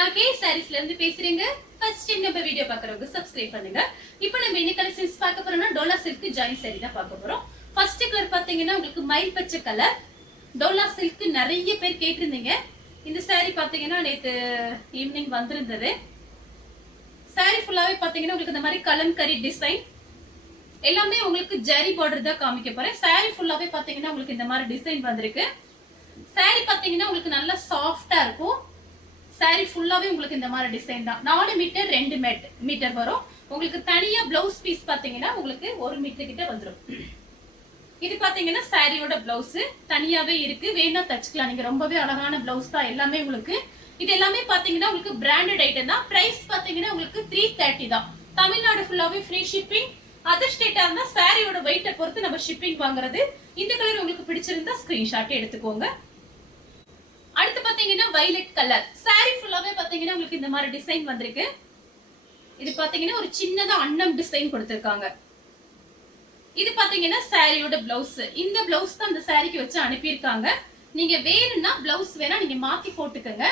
நான் கே சாரீஸ்ல இருந்து பேசுறேங்க. ஃபர்ஸ்ட் டைம் நம்ம வீடியோ பார்க்கறவங்க சப்ஸ்கிரைப் பண்ணுங்க. இப்போ நம்ம என்ன கலெக்ஷன்ஸ் பார்க்க போறோம்னா டோலா சில்க் ஜாயின் சாரி தான் பார்க்க போறோம். ஃபர்ஸ்ட் கலர் பாத்தீங்கன்னா உங்களுக்கு மயில் பச்சை கலர் டோலா சில்க் நிறைய பேர் கேட்டிருந்தீங்க. இந்த சாரி பாத்தீங்கன்னா நேத்து ஈவினிங் வந்திருந்தது. சாரி ஃபுல்லாவே பாத்தீங்கன்னா உங்களுக்கு இந்த மாதிரி கலம்கரி டிசைன் எல்லாமே உங்களுக்கு ஜரி பார்டர் தான் காமிக்க போறேன். சாரி ஃபுல்லாவே பாத்தீங்கன்னா உங்களுக்கு இந்த மாதிரி டிசைன் வந்திருக்கு. சாரி பாத்தீங்கன்னா உங்களுக்கு நல்லா சாஃப்டா இருக்கும். சாரி ஃபுல்லாவே உங்களுக்கு இந்த மாதிரி டிசைன் தான். 4 மீட்டர் 2 மீட்டர் வரும். உங்களுக்கு தனியா பிளவுஸ் பீஸ் பாத்தீங்கன்னா உங்களுக்கு 1 மீட்டர் கிட்ட வந்துடும். இது பாத்தீங்கன்னா சாரியோட பிளவுஸ் தனியாவே இருக்கு. வேணா தச்சுக்கலாம். நீங்க ரொம்பவே அழகான பிளவுஸ் தான் எல்லாமே உங்களுக்கு. இது எல்லாமே பாத்தீங்கன்னா உங்களுக்கு பிராண்டட் ஐட்டம் தான். பிரைஸ் பாத்தீங்கன்னா உங்களுக்கு 330 தான். தமிழ்நாடு ஃபுல்லாவே ஃப்ரீ ஷிப்பிங். அதர் ஸ்டேட்டா இருந்தா சாரியோட வெயிட்டை பொறுத்து நம்ம ஷிப்பிங் வாங்குறது. இந்த கலர் உங்களுக்கு பிடிச்சிருந்தா ஸ்கிரீன்ஷாட் எடுத்துக்கோங்க. அடுத்து பாத்தீங்கன்னா வயலட் கலர் சாரி ஃபுல்லாவே பாத்தீங்கன்னா உங்களுக்கு இந்த மாதிரி டிசைன் வந்திருக்கு. இது பாத்தீங்கன்னா ஒரு சின்னதா அன்னம் டிசைன் கொடுத்திருக்காங்க. இது பாத்தீங்கன்னா சாரியோட பிளவுஸ். இந்த பிளவுஸ் தான் அந்த சாரிக்கு வச்சு அனுப்பியிருக்காங்க. நீங்க வேணும்னா பிளவுஸ் வேணா நீங்க மாத்தி போட்டுக்கோங்க.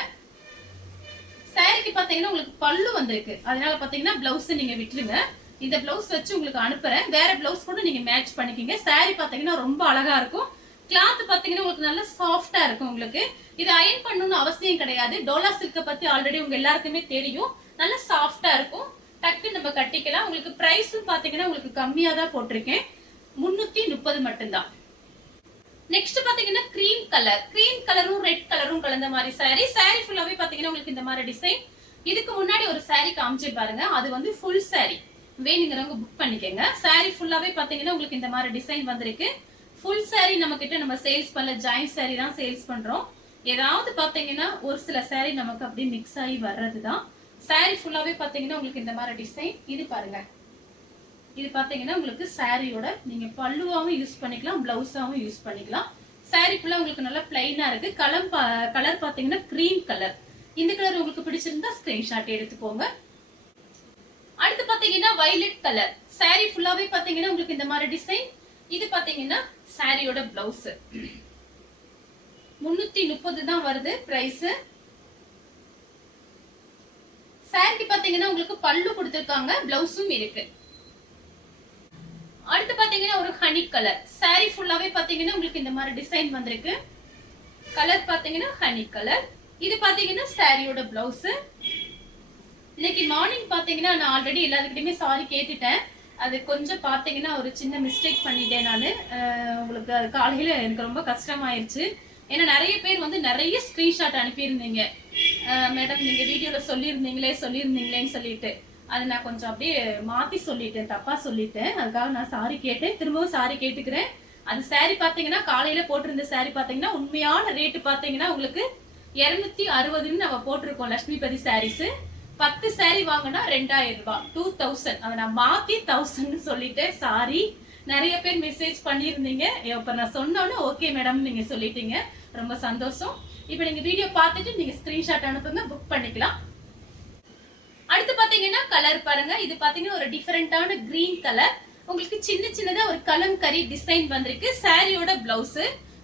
சாரிக்கு பாத்தீங்கன்னா உங்களுக்கு பல்லு வந்திருக்கு. அதனால பாத்தீங்கன்னா பிளவுஸ் நீங்க விட்டுருங்க. இந்த பிளவுஸ் வச்சு உங்களுக்கு அனுப்புறேன். வேற பிளவுஸ் கூட நீங்க மேட்ச் பண்ணிக்கங்க. சாரி பாத்தீங்கன்னா ரொம்ப அழகா இருக்கும். கிளாத் பாத்தீங்கன்னா உங்களுக்கு நல்ல சாஃப்டா இருக்கும். உங்களுக்கு இது அயன் பண்ணணும்னு அவசியம் கிடையாது. டோலா சில்க பத்தி ஆல்ரெடி உங்க எல்லாருக்குமே தெரியும். நல்ல சாஃப்டா இருக்கும். டக்கு நம்ம கட்டிக்கலாம். உங்களுக்கு பிரைஸும் பாத்தீங்கன்னா உங்களுக்கு கம்மியா தான் போட்டிருக்கேன். 330 மட்டும்தான். நெக்ஸ்ட் பாத்தீங்கன்னா கிரீம் கலர். கிரீம் கலரும் ரெட் கலரும் கலந்த மாதிரி சாரி. சாரி ஃபுல்லாவே பாத்தீங்கன்னா உங்களுக்கு இந்த மாதிரி டிசைன். இதுக்கு முன்னாடி ஒரு சாரி காமிச்சு பாருங்க. அது வந்து ஃபுல் சாரி. வேணுங்கிறவங்க புக் பண்ணிக்கோங்க. சாரி ஃபுல்லாவே பாத்தீங்கன்னா உங்களுக்கு இந்த மாதிரி டிசைன் வந்திருக்கு. ஃபுல் சாரி நம்ம கிட்ட நம்ம சேல்ஸ் பண்ணல, ஜாயின் சாரி தான் சேல்ஸ் பண்றோம். ஏதாவது பாத்தீங்கன்னா ஒரு சில சாரி நமக்கு அப்படியே மிக்ஸ் ஆகி வர்றதுதான். சாரி ஃபுல்லாவே பாத்தீங்கன்னா உங்களுக்கு இந்த மாதிரி டிசைன். இது பாருங்க. இது பாத்தீங்கன்னா உங்களுக்கு சாரியோட நீங்க பல்லுவாவும் யூஸ் பண்ணிக்கலாம், பிளவுஸாவும் யூஸ் பண்ணிக்கலாம். சாரி ஃபுல்லா உங்களுக்கு நல்லா பிளைனா இருக்கு. கலர் பாத்தீங்கன்னா கிரீம் கலர். இந்த கலர் உங்களுக்கு பிடிச்சிருந்தா ஸ்கிரீன்ஷாட் எடுத்துக்கோங்க. அடுத்து பாத்தீங்கன்னா வயலட் கலர் சாரி ஃபுல்லாவே பாத்தீங்கன்னா உங்களுக்கு இந்த மாதிரி டிசைன். இது பாத்தீங்கன்னா சாரியோட பிளவுஸ் 330 தான் வருது பிரைஸ். சாரிக்கு பாத்தீங்கன்னா உங்களுக்கு பல்லு கொடுத்திருக்காங்க, பிளவுஸும் இருக்கு. அடுத்து பாத்தீங்கன்னா ஒரு ஹனி கலர் சாரி ஃபுல்லாவே பாத்தீங்கன்னா உங்களுக்கு இந்த மாதிரி டிசைன் வந்திருக்கு. கலர் பாத்தீங்கன்னா ஹனி கலர். இது பாத்தீங்கன்னா சாரியோட பிளவுஸ். இன்னைக்கு மார்னிங் பாத்தீங்கன்னா நான் ஆல்ரெடி எல்லாத்துக்கிட்டையுமே சாரி கேட்டுட்டேன். அது கொஞ்சம் பாத்தீங்கன்னா ஒரு சின்ன மிஸ்டேக் பண்ணிட்டேன் நானு. உங்களுக்கு அது காலையில எனக்கு ரொம்ப கஷ்டமாயிருச்சு. ஏன்னா நிறைய பேர் வந்து நிறைய ஸ்கிரீன்ஷாட் அனுப்பியிருந்தீங்க. மேடம் நீங்க வீடியோல சொல்லியிருந்தீங்களேன்னு சொல்லிட்டு அது நான் கொஞ்சம் அப்படியே மாத்தி சொல்லிட்டேன், தப்பா சொல்லிட்டேன். அதுக்காக நான் சாரி கேட்டேன். திரும்பவும் சாரி கேட்டுக்கிறேன். அது சாரி பாத்தீங்கன்னா காலையில போட்டிருந்த சாரி பாத்தீங்கன்னா உண்மையான ரேட்டு பாத்தீங்கன்னா உங்களுக்கு 260 நம்ம போட்டிருக்கோம். லட்சுமிபதி சாரீஸ் 10 சாரி வாங்கினா 2000 ரூபாய் 2000. அதை நான் மாத்தி 1000 சொல்லிட்டேன். சாரி. நிறைய பேர் மெசேஜ் பண்ணிருந்தீங்க. இப்ப நான் சொன்னோன்னு ஓகே மேடம் நீங்க சொல்லிட்டீங்க. ரொம்ப சந்தோஷம். இப்ப நீங்க வீடியோ பார்த்துட்டு நீங்க ஸ்கிரீன்ஷாட் அனுப்புங்க, புக் பண்ணிக்கலாம். அடுத்து பாத்தீங்கன்னா கலர் பாருங்க. இது பாத்தீங்கன்னா ஒரு டிஃபரெண்டான கிரீன் கலர். உங்களுக்கு சின்ன சின்னதா ஒரு கலம்கரி டிசைன் வந்திருக்கு. சாரியோட பிளவுஸ்.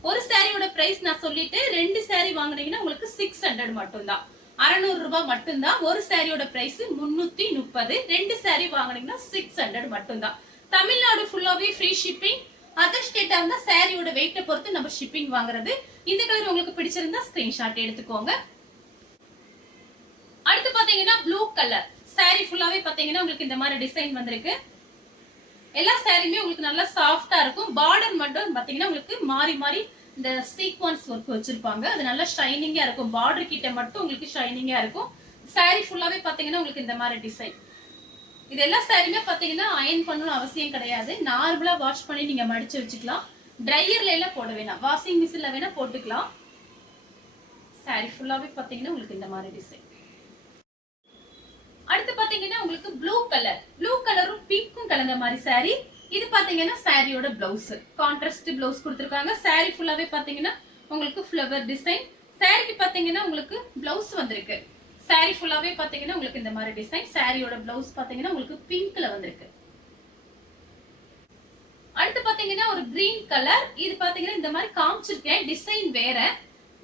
ஒரு சாரியோட பிரைஸ் நான் சொல்லிட்டு 2 சாரி வாங்குனீங்கன்னா உங்களுக்கு 600 மட்டும்தான். 600 ரூபாய் மட்டும்தான். ஒரு சாரியோட பிரைஸ் 330. 2 சாரி வாங்குனீங்கன்னா 600 மட்டும்தான். தமிழ்நாடு ஃபுல்லாவே ஃப்ரீ ஷிப்பிங். அதர் ஸ்டேட்டா இருந்தா சாரியோட வெயிட்டை பொறுத்து நம்ம ஷிப்பிங் வாங்குறது. இந்த கலர் உங்களுக்கு பிடிச்சிருந்தா ஸ்கிரீன்ஷாட் எடுத்துக்கோங்க. அடுத்து பாத்தீங்கன்னா ப்ளூ கலர் சாரி ஃபுல்லாவே பாத்தீங்கன்னா உங்களுக்கு இந்த மாதிரி டிசைன் வந்திருக்கு. எல்லா சாரியுமே உங்களுக்கு நல்லா சாஃப்டா இருக்கும். பார்டர் மட்டும் பாத்தீங்கன்னா உங்களுக்கு மாறி மாறி இந்த சீக்வன்ஸ் ஒர்க் வச்சிருப்பாங்க. அது நல்லா ஷைனிங்கா இருக்கும். பார்டர் கிட்ட மட்டும் உங்களுக்கு ஷைனிங்கா இருக்கும். சாரி ஃபுல்லாவே பாத்தீங்கன்னா உங்களுக்கு இந்த மாதிரி டிசைன். இது எல்லா சாரியுமே பாத்தீங்கன்னா அயன் பண்ணணும் அவசியம் கிடையாது. நார்மலா வாஷ் பண்ணி நீங்க மடிச்சு வச்சுக்கலாம். ட்ரையர்ல எல்லாம் போட வேணாம். வாஷிங் மிஷின்ல வேணா போட்டுக்கலாம். சாரி ஃபுல்லாவே பாத்தீங்கன்னா உங்களுக்கு இந்த மாதிரி டிசைன். அடுத்து பாத்தீங்கன்னா உங்களுக்கு ப்ளூ கலர். ப்ளூ கலரும் பிங்க்கும் கலந்த மாதிரி சாரி. இது பாத்தீங்கன்னா சாரியோட பிளவுஸ். கான்ட்ராஸ்ட் பிளவுஸ் கொடுத்திருக்காங்க. சாரி ஃபுல்லாவே பாத்தீங்கன்னா உங்களுக்கு ஃப்ளவர் டிசைன். சாரிக்கு பாத்தீங்கன்னா உங்களுக்கு பிளவுஸ் வந்திருக்கு. சாரி ஃபுல்லாவே பாத்தீங்கன்னா உங்களுக்கு இந்த மாதிரி டிசைன். சாரியோட பிளவுஸ் பாத்தீங்கன்னா உங்களுக்கு பிங்க்ல வந்திருக்கு. அடுத்து பாத்தீங்கன்னா ஒரு கிரீன் கலர். இது பாத்தீங்கன்னா இந்த மாதிரி காமிச்சிருக்கேன். டிசைன் வேற.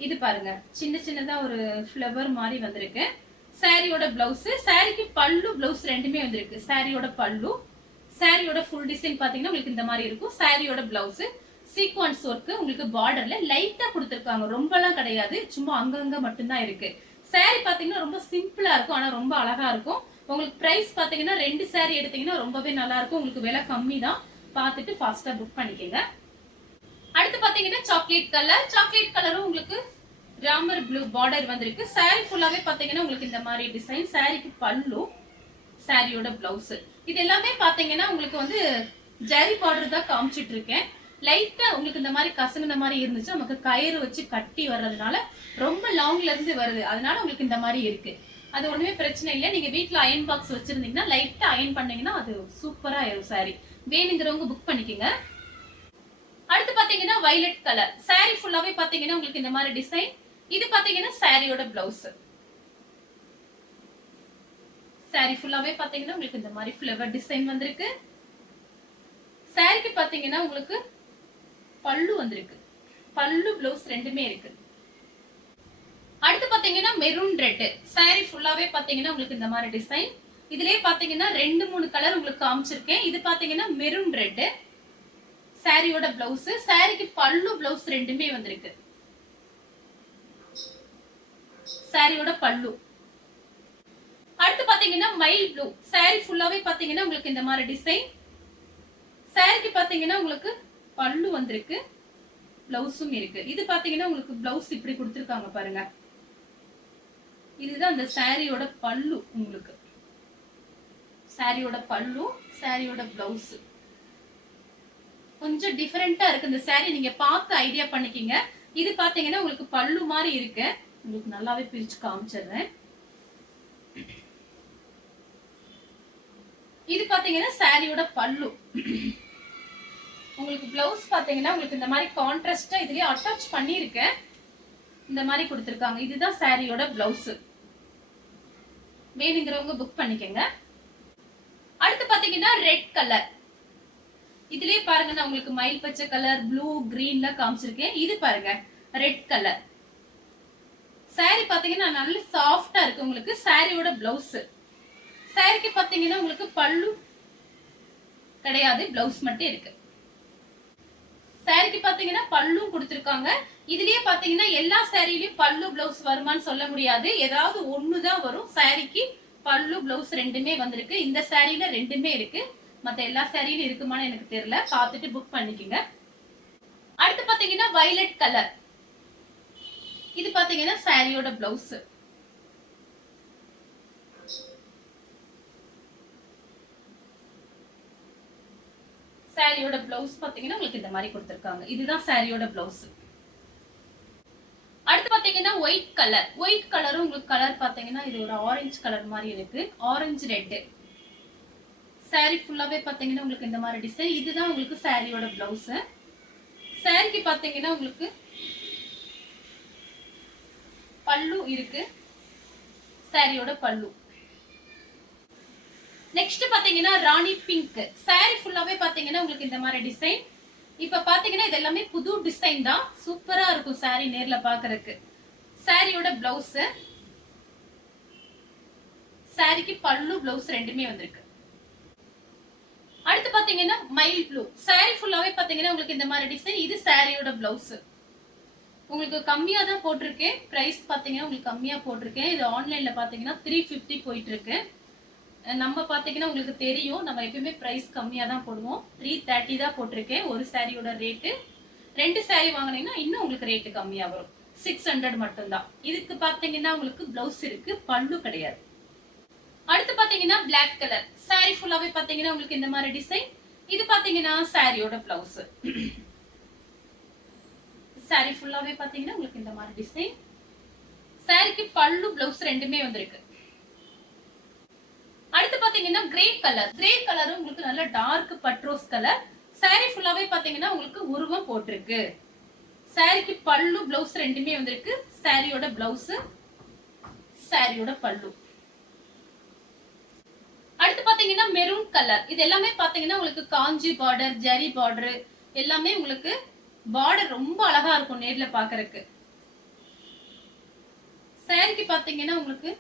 இது பாருங்க சின்ன சின்னதா ஒரு ஃப்ளவர் மாதிரி வந்திருக்கு. சாரியோட பிளவுஸ், சாரிக்கு பல்லு பிளவுஸ் ரெண்டுமே வந்திருக்கு. சாரியோட பல்லு, சாரியோட ஃபுல் டிசைன் பாத்தீங்கன்னா உங்களுக்கு இந்த மாதிரி இருக்கும். சாரியோட பிளவுஸ் சீக்வன்ஸ் ஒர்க் உங்களுக்கு பார்டர்ல லைட்டா கொடுத்திருக்காங்க, ரொம்பலாம் கிடையாது, சும்மா அங்கங்க மட்டும்தான் இருக்கு. சாரி பாத்தீங்கன்னா ரொம்ப சிம்பிளா இருக்கும், ஆனா ரொம்ப அழகா இருக்கும். உங்களுக்கு பிரைஸ் பாத்தீங்கன்னா 2 சாரி எடுத்தீங்கன்னா ரொம்பவே நல்லா இருக்கும். உங்களுக்கு விலை கம்மி தான், பார்த்துட்டு ஃபாஸ்டா புக் பண்ணிக்கங்க. அடுத்து பாத்தீங்கன்னா சாக்லேட் கலர். சாக்லேட் கலரும் உங்களுக்கு ராமர் ப்ளூ பார்டர் வந்திருக்கு. சாரி ஃபுல்லாவே பாத்தீங்கன்னா உங்களுக்கு இந்த மாதிரி டிசைன். சாரிக்கு பல்லு, சாரியோட பிளவுஸ், இது எல்லாமே பாத்தீங்கன்னா உங்களுக்கு வந்து ஜரி பார்டர் தான் காமிச்சிட்டு இருக்கேன். லைட்டா உங்களுக்கு இந்த மாதிரி கசங்குன மாதிரி இருந்துச்சு, நமக்கு கயிறு வச்சு கட்டி வர்றதுனால ரொம்ப லாங்ல இருந்து வருது, அதனால உங்களுக்கு இந்த மாதிரி இருக்கு. அது ஒண்ணுமே பிரச்சனை இல்லை. நீங்க வீட்டுல அயன் பாக்ஸ் வச்சிருந்தீங்கன்னா லைட்டா அயன் பண்ணீங்கன்னா அது சூப்பரா ஆயிரும். சாரி வேணுங்கிறவங்க புக் பண்ணிக்கோங்க. அடுத்து பாத்தீங்கன்னா வயலட் கலர். சாரி ஃபுல்லாவே பாத்தீங்கன்னா உங்களுக்கு இந்த மாதிரி டிசைன். இது பாத்தீங்கன்னா சாரியோட பிளவுஸ். சாரி ஃபுல்லாவே பாத்தீங்கன்னா உங்களுக்கு இந்த மாதிரி ஃப்ளவர் டிசைன் வந்திருக்கு. சாரிக்கு பாத்தீங்கன்னா உங்களுக்கு பல்லு வந்திருக்கு. பல்லு பிளவுஸ் ரெண்டுமே இருக்கு. அடுத்து பாத்தீங்கன்னா மெரூன் ரெட். சாரி ஃபுல்லாவே பாத்தீங்கன்னா உங்களுக்கு இந்த மாதிரி டிசைன். இதுலயே பாத்தீங்கன்னா 2-3 கலர் உங்களுக்கு காமிச்சிருக்கேன். இது பாத்தீங்கன்னா மெரூன் ரெட். சாரியோட பிளவுஸ், சாரிக்கு பல்லு பிளவுஸ் ரெண்டுமே வந்திருக்கு. சாரியோட பல்லு. அடுத்து பாத்தீங்கன்னா மைல் ப்ளூ. சாரி ஃபுல்லாவே பாத்தீங்கன்னா உங்களுக்கு இந்த மாதிரி டிசைன். சாரிக்கு பாத்தீங்கன்னா உங்களுக்கு பல்லு வந்திருக்கு, பிளவுஸும் இருக்கு. இது பாத்தீங்கன்னா உங்களுக்கு பிளவுஸ் இப்படி கொடுத்திருக்காங்க பாருங்க. இதுதான் அந்த சாரியோட பல்லு. உங்களுக்கு சாரியோட பல்லு, சாரியோட பிளவுஸ் கொஞ்சம் டிஃபரெண்டா இருக்கு. இந்த சாரி நீங்க பார்த்து ஐடியா பண்ணிக்கிங்க. இது பாத்தீங்கன்னா உங்களுக்கு பல்லு மாதிரி இருக்கு. உங்களுக்கு நல்லாவே பிரிச்சு காமிச்சிடுறேன். இது பாத்தீங்கன்னா சாரியோட பல்லு. உங்களுக்கு பிளவுஸ் பாத்தீங்கன்னா உங்களுக்கு இந்த மாதிரி கான்ட்ராஸ்டா இதுலயே அட்டாச் பண்ணிருக்கேன், இந்த மாதிரி கொடுத்திருக்காங்க. இதுதான் சாரியோட பிளவுஸ். வேணுங்கிறவங்க புக் பண்ணிக்கங்க. அடுத்து பாத்தீங்கன்னா ரெட் கலர். இதுலயே பாருங்க, நான் உங்களுக்கு மயில் பச்சை கலர், ப்ளூ, கிரீன்ல காமிச்சிருக்கேன். இது பாருங்க ரெட் கலர். சாரி பாத்தீங்கன்னா நல்ல சாஃப்டா இருக்கு. உங்களுக்கு சாரியோட பிளவுஸ். சாரிக்கு பாத்தீங்கன்னா உங்களுக்கு பல்லு கிடையாது, பிளவுஸ் மட்டும் இருக்கு. சாரிக்கு பாத்தீங்கன்னா பல்லும் கொடுத்திருக்காங்க. இதுலயே பாத்தீங்கன்னா எல்லா சாரிலயும் பல்லு பிளவுஸ் வருமான்னு சொல்ல முடியாது, ஏதாவது ஒண்ணுதான் வரும். சாரிக்கு பல்லு பிளவுஸ் ரெண்டுமே வந்திருக்கு. இந்த சாரில ரெண்டுமே இருக்கு, மத்த எல்லா சாரியிலும் இருக்குமான்னு எனக்கு தெரியல, பார்த்துட்டு புக் பண்ணிக்கோங்க. அடுத்து பாத்தீங்கன்னா வயலட் கலர். இது பாத்தீங்கன்னா சாரியோட பிளவுஸ். சாரியோட பிளவுஸ் பாத்தீங்கன்னா உங்களுக்கு இந்த மாதிரி கொடுத்திருக்காங்க. இதுதான் சாரியோட பிளவுஸ். அடுத்து பாத்தீங்கன்னா ஒயிட் கலர். ஒயிட் கலரும் உங்களுக்கு கலர் பாத்தீங்கன்னா இது ஒரு ஆரஞ்சு கலர் மாதிரி இருக்கு, ஆரஞ்சு ரெட். சாரி ஃபுல்லாவே பாத்தீங்கன்னா உங்களுக்கு இந்த மாதிரி டிசைன். இதுதான் உங்களுக்கு சாரியோட பிளவுஸ். சாரிக்கு பாத்தீங்கன்னா உங்களுக்கு பல்லு இருக்கு, சாரியோட பல்லு. நெக்ஸ்ட் பாத்தீங்கன்னா ராணி பிங்க். சாரி ஃபுல்லாவே பாத்தீங்கன்னா உங்களுக்கு இந்த மாதிரி டிசைன். இப்ப பாத்தீங்கன்னா இது எல்லாமே புது டிசைன் தான், சூப்பரா இருக்கும் சாரி நேர்ல பாக்குறதுக்கு. சாரியோட பிளவுஸ், சாரிக்கு பல்லு பிளவுஸ் ரெண்டுமே வந்திருக்கு. அடுத்து பாத்தீங்கன்னா மயில் ப்ளூ. சாரி ஃபுல்லாவே பாத்தீங்கன்னா உங்களுக்கு இந்த மாதிரி டிசைன். இது சாரியோட பிளவுஸ். உங்களுக்கு கம்மியா தான் போட்டிருக்கேன், பிரைஸ் பாத்தீங்கன்னா உங்களுக்கு கம்மியா போட்டிருக்கேன். இது ஆன்லைன்ல பாத்தீங்கன்னா 350 போயிட்டு இருக்கு. நம்ம பாத்தீங்கன்னா உங்களுக்கு தெரியும், நம்ம எப்பயுமே பிரைஸ் கம்மியா தான் போடுவோம். 330 தான் போட்டிருக்கேன் ஒரு சாரியோட ரேட்டு. 2 சாரி வாங்கினீங்கன்னா இன்னும் உங்களுக்கு ரேட்டு கம்மியா வரும், 600 மட்டும்தான். இதுக்கு பாத்தீங்கன்னா உங்களுக்கு பிளவுஸ் இருக்கு, பல்லு கிடையாது. அடுத்து பாத்தீங்கன்னா பிளாக் கலர். சாரி ஃபுல்லாவே பாத்தீங்கன்னா உங்களுக்கு இந்த மாதிரி டிசைன். இது பாத்தீங்கன்னா சாரியோட பிளவுஸ். சாரி ஃபுல்லாவே பாத்தீங்கன்னா உங்களுக்கு இந்த மாதிரி டிசைன். சாரிக்கு பல்லு பிளவுஸ் ரெண்டுமே வந்திருக்கு. அடுத்து பாத்தீங்கன்னா கிரே கலர். கிரே கலரும் உங்களுக்கு நல்ல டார்க் பட்ரோஸ் கலர். சாரி ஃபுல்லாவே பாத்தீங்கன்னா உங்களுக்கு உருவம் போட்டிருக்கு. சாரிக்கு பல்லு பிளவுஸ் ரெண்டுமே வந்திருக்கு. சாரியோட பிளவுஸ், சாரியோட பல்லு. அடுத்து பாத்தீங்கன்னா மெரூன் கலர். இது எல்லாமே பாத்தீங்கன்னா உங்களுக்கு காஞ்சி பார்டர், ஜரி பார்டர் எல்லாமே உங்களுக்கு பார்டர் ரொம்ப அழகா இருக்கும் நேர்ல பாக்குறதுக்கு. சாரிக்கு பாத்தீங்கன்னா உங்களுக்கு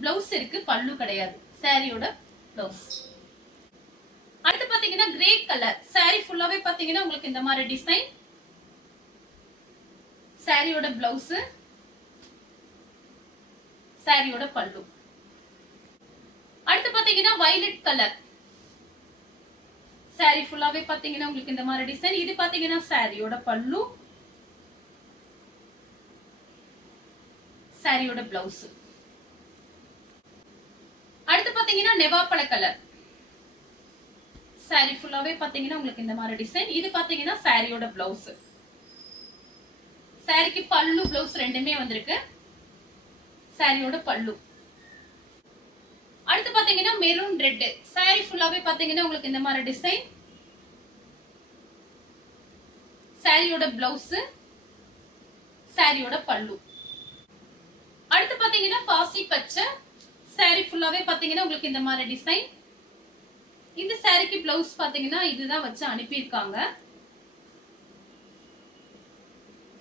பிளவுஸ் இருக்கு, பல்லு கிடையாது. சாரியோட பிளவுஸ். அடுத்து பாத்தீங்கன்னா கிரே கலர் சாரி ஃபுல்லாவே பாத்தீங்கன்னா உங்களுக்கு இந்த மாதிரி டிசைன். சாரியோட பிளவுஸ், சாரியோட பல்லு. அடுத்து பாத்தீங்கன்னா வயலட் கலர் சாரி ஃபுல்லாவே பாத்தீங்கன்னா உங்களுக்கு இந்த மாதிரி டிசைன். இது பாத்தீங்கன்னா சாரியோட பல்லு, சாரியோட பிளவுஸ். அடுத்து பாத்தீங்கன்னா நெவாப்பழ கலர் சாரி ஃபுல்லாவே பாத்தீங்கன்னா உங்களுக்கு இந்த மாதிரி டிசைன். இது பாத்தீங்கன்னா சாரியோட பிளவுஸ். சாரிக்கு பல்லு பிளவுஸ் ரெண்டுமே வந்திருக்கு. சாரியோட பல்லு. அடுத்து பாத்தீங்கன்னா மெரூன் ரெட் சாரி ஃபுல்லாவே பாத்தீங்கன்னா உங்களுக்கு இந்த மாதிரி டிசைன். சாரியோட பிளவுஸ், சாரியோட பல்லு. அடுத்து பாத்தீங்கன்னா பாசி பச்சை சாரி ஃபுல்லாவே பாத்தீங்கன்னா உங்களுக்கு இந்த மாதிரி டிசைன். இந்த சாரிக்கு பிளவுஸ் பாத்தீங்கன்னா இதுதான் வச்சு அனுப்பியிருக்காங்க.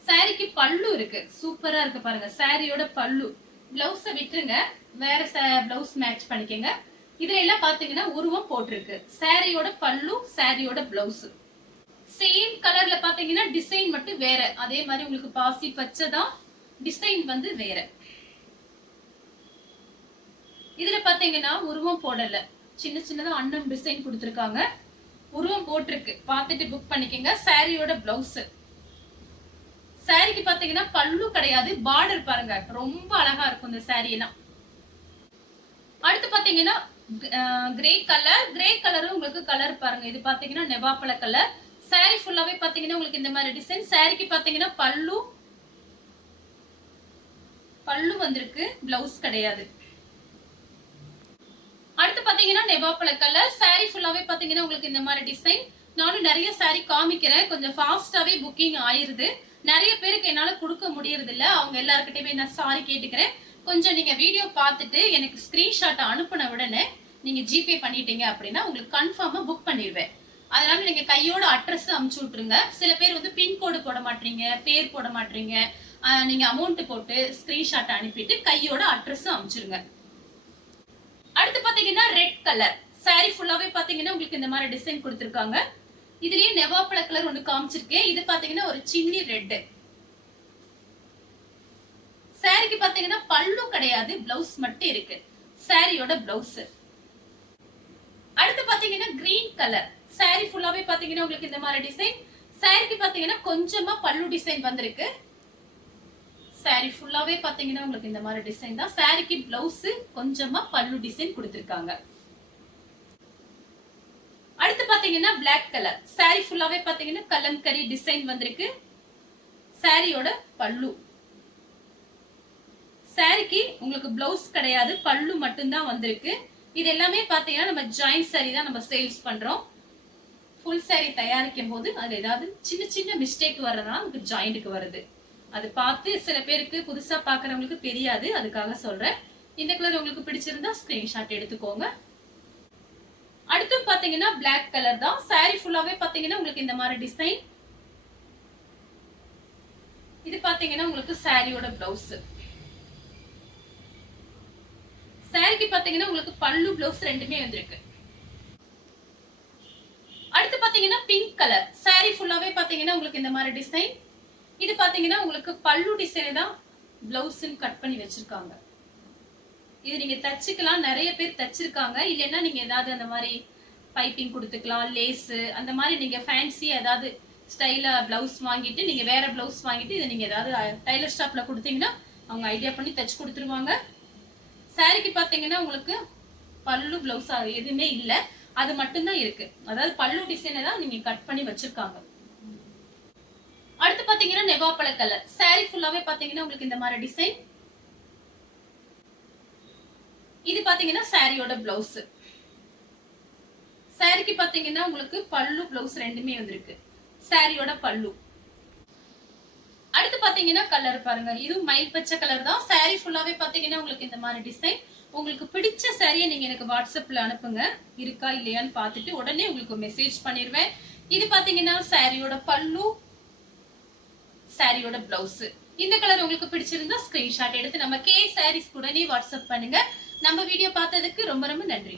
சாரிக்கு பல்லு இருக்கு, சூப்பரா இருக்கு பாருங்க. சாரியோட பல்லு. பிளவுஸ விட்டுருங்க, வேற பிளவுஸ் மேட்ச் பண்ணிக்கங்க. இதுல எல்லாம் பாத்தீங்கன்னா உருவம் போட்டிருக்கு. சாரியோட பல்லு, சாரியோட பிளவுஸ். சேம் கலர்ல பாத்தீங்கன்னா டிசைன் மட்டும் வேற. அதே மாதிரி உங்களுக்கு பாசி பச்சை தான், டிசைன் வந்து வேற. இதுல பாத்தீங்கன்னா உருவம் போடல, சின்ன சின்னதா அண்ணன் டிசைன் கொடுத்திருக்காங்க. உருவம் போட்டிருக்கு, பார்த்துட்டு புக் பண்ணிக்கங்க. சாரியோட பிளவுஸ். சாரிக்கு பாத்தீங்கன்னா பல்லு கிடையாது, பார்டர் பாருங்க ரொம்ப அழகா இருக்கும் இந்த சாரி எல்லாம். அடுத்து பாத்தீங்கன்னா கிரே கலர். கிரே கலரும் உங்களுக்கு கலர் பாருங்க. இது பாத்தீங்கன்னா நெவாப்பழ கலர். சாரி ஃபுல்லாவே பாத்தீங்கன்னா உங்களுக்கு இந்த மாதிரி டிசைன். சாரிக்கு பாத்தீங்கன்னா பல்லு, பல்லு வந்திருக்கு, பிளவுஸ் கிடையாது. அடுத்து பாத்தீங்கன்னா நெவாப்பழ கலர். சாரி ஃபுல்லாவே பாத்தீங்கன்னா உங்களுக்கு இந்த மாதிரி டிசைன். நானும் நிறைய சாரி காமிக்கிறேன், கொஞ்சம் ஃபாஸ்டாவே புக்கிங் ஆயிருது. நிறைய பேருக்கு என்னால கொடுக்க முடியறது இல்ல. அவங்க எல்லாருக்கிட்டையுமே நான் சாரி கேட்டுக்கிறேன். கொஞ்சம் நீங்க வீடியோ பார்த்துட்டு எனக்கு ஸ்கிரீன்ஷாட் அனுப்புன உடனே நீங்க ஜிபே பண்ணிட்டீங்க அப்படின்னா உங்களுக்கு கன்ஃபார்மா புக் பண்ணிடுவேன். அதனால நீங்க கையோட அட்ரஸ் அனுப்பிச்சு விட்டுருங்க. சில பேர் வந்து பின்கோடு போட மாட்டீங்க, பேர் போட மாட்டீங்க. நீங்க அமௌண்ட் போட்டு ஸ்கிரீன்ஷாட் அனுப்பிட்டு கையோட அட்ரஸ் அனுப்பிச்சிருங்க. அடுத்து பாத்தீங்கன்னா ரெட் கலர் சாரி ஃபுல்லாவே பாத்தீங்கன்னா உங்களுக்கு இந்த மாதிரி டிசைன் கொடுத்திருக்காங்க. இதுலயே நெவாப்பழ கலர் ஒண்ணு காமிச்சிருக்கேன். இது பாத்தீங்கன்னா ஒரு சின்னி ரெட். சாரிக்கு பாத்தீங்கன்னா பல்லு கிடையாது, பிளவுஸ் மட்டும் இருக்கு. சாரியோட பிளவுஸ். அடுத்து பாத்தீங்கன்னா கிரீன் கலர் சாரி ஃபுல்லாவே பாத்தீங்கன்னா உங்களுக்கு இந்த மாதிரி டிசைன். சாரிக்கு பாத்தீங்கன்னா கொஞ்சமா பல்லு டிசைன் வந்திருக்கு. சாரி ஃபுல்லாவே பாத்தீங்கன்னா உங்களுக்கு இந்த மாதிரி டிசைன் தான். சாரிக்கு பிளவுஸ், கொஞ்சமா பல்லு டிசைன் கொடுத்திருக்காங்க. அடுத்து பாத்தீங்கன்னா பிளாக் கலர் சாரி ஃபுல்லாவே பாத்தீங்கன்னா கலம்கரி டிசைன் வந்திருக்கு. சாரியோட பல்லு. சாரிக்கு உங்களுக்கு பிளவுஸ் கிடையாது, பல்லு மட்டும்தான் வந்திருக்கு. இது எல்லாமே பாத்தீங்கன்னா நம்ம ஜாயிண்ட் சாரி தான் நம்ம சேல்ஸ் பண்றோம். ஃபுல் சாரி தயாரிக்கும் போது அதுல ஏதாவது சின்ன சின்ன மிஸ்டேக் வர்றதுனால நமக்கு ஜாயிண்ட்டுக்கு வருது. அது பார்த்து சில பேருக்கு புதுசா பாக்குறவங்களுக்கு தெரியாது, அதுக்காக சொல்றேன். இந்த கலர் உங்களுக்கு பிடிச்சிருந்தா ஸ்கிரீன்ஷாட் எடுத்துக்கோங்க. அடுத்து பாத்தீங்கன்னா பிளாக் கலர் தான். சாரி ஃபுல்லாவே பாத்தீங்கன்னா உங்களுக்கு இந்த மாதிரி டிசைன். இது பாத்தீங்கன்னா உங்களுக்கு சாரியோட பிளவுஸ். சாரிக்கு பாத்தீங்கன்னா உங்களுக்கு பல்லு, பிளவுஸ் ரெண்டுமே வந்திருக்கு. அடுத்து பாத்தீங்கன்னா பிங்க் கலர் சாரி ஃபுல்லாவே பாத்தீங்கன்னா உங்களுக்கு இந்த மாதிரி டிசைன். இது பாத்தீங்கன்னா உங்களுக்கு பல்லு டிசைன் தான் பிளவுஸ் கட் பண்ணி வச்சிருக்காங்க. இது நீங்க தச்சுக்கலாம், நிறைய பேர் தச்சிருக்காங்க. இல்லைன்னா நீங்க ஏதாவது அந்த மாதிரி பைப்பிங் கொடுத்துக்கலாம், லேஸ் அந்த மாதிரி நீங்க ஃபேன்சி ஏதாவது ஸ்டைலா பிளவுஸ் வாங்கிட்டு நீங்க வேற பிளவுஸ் வாங்கிட்டு இதை நீங்க ஏதாவது டைலர் ஷாப்ல கொடுத்தீங்கன்னா அவங்க ஐடியா பண்ணி தச்சு கொடுத்துருவாங்க. சாரிக்கு பாத்தீங்கன்னா உங்களுக்கு பல்லு பிளவுஸ் எதுவுமே இல்ல, அது மட்டும்தான் இருக்கு. அதாவது பல்லு டிசைனை தான் நீங்க கட் பண்ணி வச்சிருக்காங்க. அடுத்து பாத்தீங்கன்னா நெவாப்பழ கலர் சாரி ஃபுல்லாவே பாத்தீங்கன்னா உங்களுக்கு இந்த மாதிரி டிசைன். இது பாத்தீங்கன்னா சாரியோட பிளவுஸ். சாரிக்கு பாத்தீங்கன்னா உங்களுக்கு பல்லு, பிளவுஸ் ரெண்டுமே வந்திருக்கு. சாரியோட பல்லு. அடுத்து பாத்தீங்கன்னா கலர் பாருங்க, இது மயில் பச்சை கலர் தான். சாரி ஃபுல்லாவே பாத்தீங்கன்னா உங்களுக்கு இந்த மாதிரி டிசைன். உங்களுக்கு பிடிச்ச சாரியை நீங்க எனக்கு வாட்ஸ்அப்ல அனுப்புங்க, இருக்கா இல்லையான்னு பார்த்துட்டு உடனே உங்களுக்கு மெசேஜ் பண்ணிடுவேன். இது பாத்தீங்கன்னா சாரியோட பல்லு, சாரியோட பிளவுஸ். இந்த கலர் உங்களுக்கு பிடிச்சிருந்தா ஸ்கிரீன்ஷாட் எடுத்து நம்ம கே சாரீஸ் உடனே வாட்ஸ்அப் பண்ணுங்க. நம்ம வீடியோ பார்த்ததுக்கு ரொம்ப ரொம்ப நன்றி.